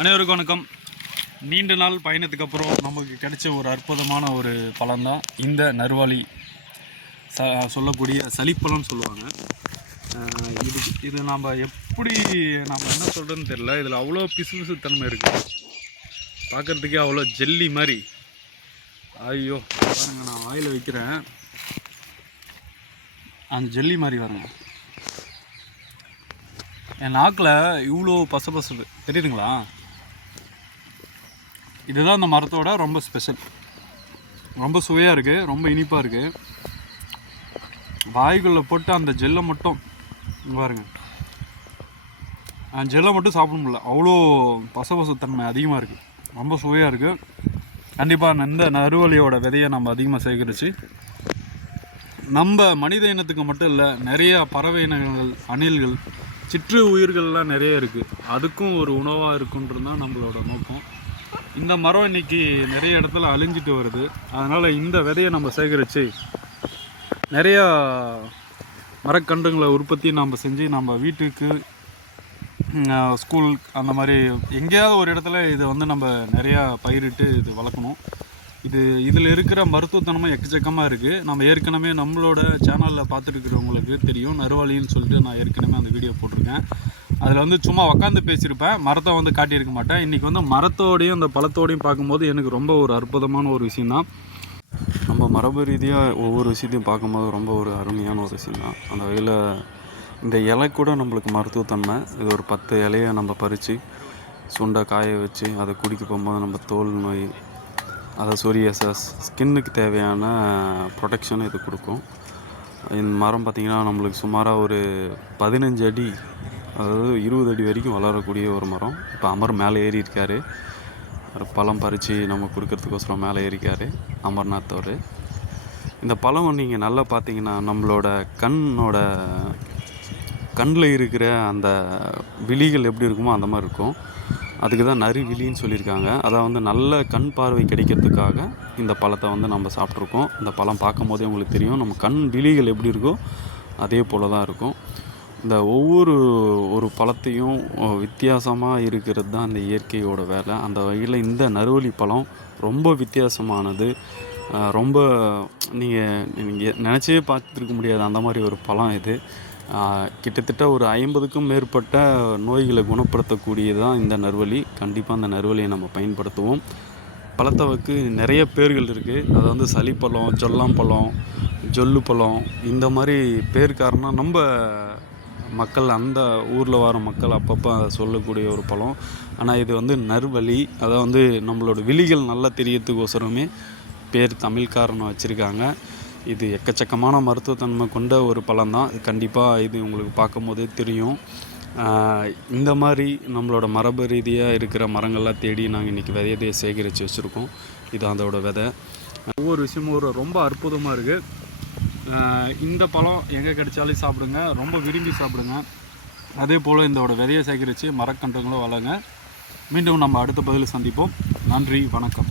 அனைவருக்கும் வணக்கம். நீண்ட நாள் பயணத்துக்கு அப்புறம் நமக்கு கிடைச்ச ஒரு அற்புதமான ஒரு பழம் தான் இந்த நறுவாலி சொல்லக்கூடிய சளிப்பழம்னு சொல்லுவாங்க. இது நாம் எப்படி என்ன சொல்கிறதுன்னு தெரியல. இதில் அவ்வளோ பிசு தன்மை இருக்குது. பார்க்குறதுக்கே அவ்வளோ ஜெல்லி மாதிரி. ஐயோ பாருங்க, நான் வாயில் வைக்கிறேன், அந்த ஜெல்லி மாதிரி பாருங்க. என் நாக்கில் இவ்வளோ பசு தெரியுதுங்களா? இதுதான் இந்த மரத்தோட ரொம்ப ஸ்பெஷல். ரொம்ப சுவையாக இருக்குது, ரொம்ப இனிப்பாக இருக்குது. வாய்களில் போட்டு அந்த ஜெல்லை மட்டும் பாருங்க, ஜெல்லை மட்டும் சாப்பிட முடியல, அவ்வளோ பசத்தன்மை அதிகமாக இருக்குது. ரொம்ப சுவையாக இருக்குது. கண்டிப்பாக இந்த நறுவலியோட விதையை நம்ம அதிகமாக சேகரித்து நம்ம மனித இனத்துக்கு மட்டும் இல்லை, நிறைய பறவை இனங்கள், அணில்கள், சிற்று உயிர்கள்லாம் நிறைய இருக்குது, அதுக்கும் ஒரு உணவாக இருக்குன்றது தான் நம்மளோட நோக்கம். இந்த மரம் இன்றைக்கி நிறைய இடத்துல அழிஞ்சிட்டு வருது. அதனால் இந்த விதையை நம்ம சேகரித்து நிறையா மரக்கன்றுங்களை உற்பத்தி நம்ம செஞ்சு நம்ம வீட்டுக்கு, ஸ்கூல், அந்த மாதிரி எங்கேயாவது ஒரு இடத்துல இதை நம்ம நிறையா பயிரிட்டு இது வளர்க்கணும். இதில் இருக்கிற மருத்துவத்தனமாக எக்கச்சக்கமாக இருக்குது. நம்ம ஏற்கனவே நம்மளோட சேனலில் பார்த்துருக்கிறவங்களுக்கு தெரியும், நறுவாலின்னு சொல்லிட்டு நான் ஏற்கனவே அந்த வீடியோ போட்டிருக்கேன். அதில் சும்மா உக்காந்து பேசியிருப்பேன், மரத்தை காட்டியிருக்க மாட்டேன். இன்றைக்கி மரத்தோடையும் அந்த பழத்தோடையும் பார்க்கும்போது எனக்கு ரொம்ப ஒரு அற்புதமான ஒரு விஷயந்தான். நம்ம மரபு ரீதியாக ஒவ்வொரு விஷயத்தையும் பார்க்கும்போது ரொம்ப ஒரு அருமையான ஒரு விஷயந்தான். அந்த வகையில் இந்த இலை கூட நம்மளுக்கு மருத்துவத்தன்மை. இது ஒரு 10 இலையை நம்ம பறித்து சுண்டை காய வச்சு அதை குடிக்க போகும்போது நம்ம தோல் நோய், அதை சொரியாசிஸ், ஸ்கின்னுக்கு தேவையான ப்ரொடெக்ஷன் இது கொடுக்கும். இந்த மரம் பார்த்திங்கன்னா நம்மளுக்கு சுமாராக ஒரு 15 அடி, அதாவது 20 அடி வரைக்கும் வளரக்கூடிய ஒரு மரம். இப்போ அமர் மேலே ஏறி இருக்கார், பழம் பறித்து நம்ம கொடுக்கறதுக்கோசரம் மேலே ஏறிக்கார் அமர்நாத் அவர். இந்த பழம் நீங்கள் நல்லா பார்த்தீங்கன்னா நம்மளோட கண்ணில் இருக்கிற அந்த விழிகள் எப்படி இருக்குமோ அந்த மாதிரி இருக்கும். அதுக்கு தான் நறுவிழின்னு சொல்லியிருக்காங்க. அதை நல்ல கண் பார்வை கிடைக்கிறதுக்காக இந்த பழத்தை நம்ம சாப்பிட்ருக்கோம். இந்த பழம் பார்க்கும் போதே உங்களுக்கு தெரியும், நம்ம கண் விழிகள் எப்படி இருக்கோ அதே போல் தான் இருக்கும். இந்த ஒரு பழத்தையும் வித்தியாசமாக இருக்கிறது தான் இந்த இயற்கையோட வேலை. அந்த வகையில் இந்த நறுவலி பழம் ரொம்ப வித்தியாசமானது. ரொம்ப நீங்கள் நினச்சே பார்த்துருக்க முடியாது அந்த மாதிரி ஒரு பழம் இது. கிட்டத்தட்ட ஒரு 50க்கும் மேற்பட்ட நோய்களை குணப்படுத்தக்கூடியதான் இந்த நறுவலி. கண்டிப்பாக அந்த நறுவலியை நம்ம பயன்படுத்துவோம். பழத்தவுக்கு நிறைய பேர்கள் இருக்குது. அது சளிப்பழம், சொல்லாம்பழம், ஜொல்லு பழம், இந்த மாதிரி பேர் காரணம் நம்ம மக்கள், அந்த ஊரில் வர மக்கள் அப்பப்போ அதை சொல்லக்கூடிய ஒரு பழம். ஆனால் இது நறுவலி, அதை நம்மளோட விழிகள் நல்லா தெரியறதுக்கோசரமே பேர் தமிழ் காரணம் வச்சுருக்காங்க. இது எக்கச்சக்கமான மருத்துவத்தன்மை கொண்ட ஒரு பழம் தான். கண்டிப்பாக இது உங்களுக்கு பார்க்கும் போதே தெரியும். இந்த மாதிரி நம்மளோட மரபு ரீதியாக இருக்கிற மரங்கள்லாம் தேடி நாங்கள் இன்றைக்கி விதையை சேகரித்து வச்சுருக்கோம். இது அதோட விதை. ஒவ்வொரு விஷயமும் ரொம்ப அற்புதமாக இருக்குது. இந்த பழம் எங்கே கிடைச்சாலும் சாப்பிடுங்க, ரொம்ப விரும்பி சாப்பிடுங்க. அதே போல் இதோட விதையை சேகரித்து மரக்கன்றுங்களும் வளங்க. மீண்டும் நம்ம அடுத்த பதிவில் சந்திப்போம். நன்றி, வணக்கம்.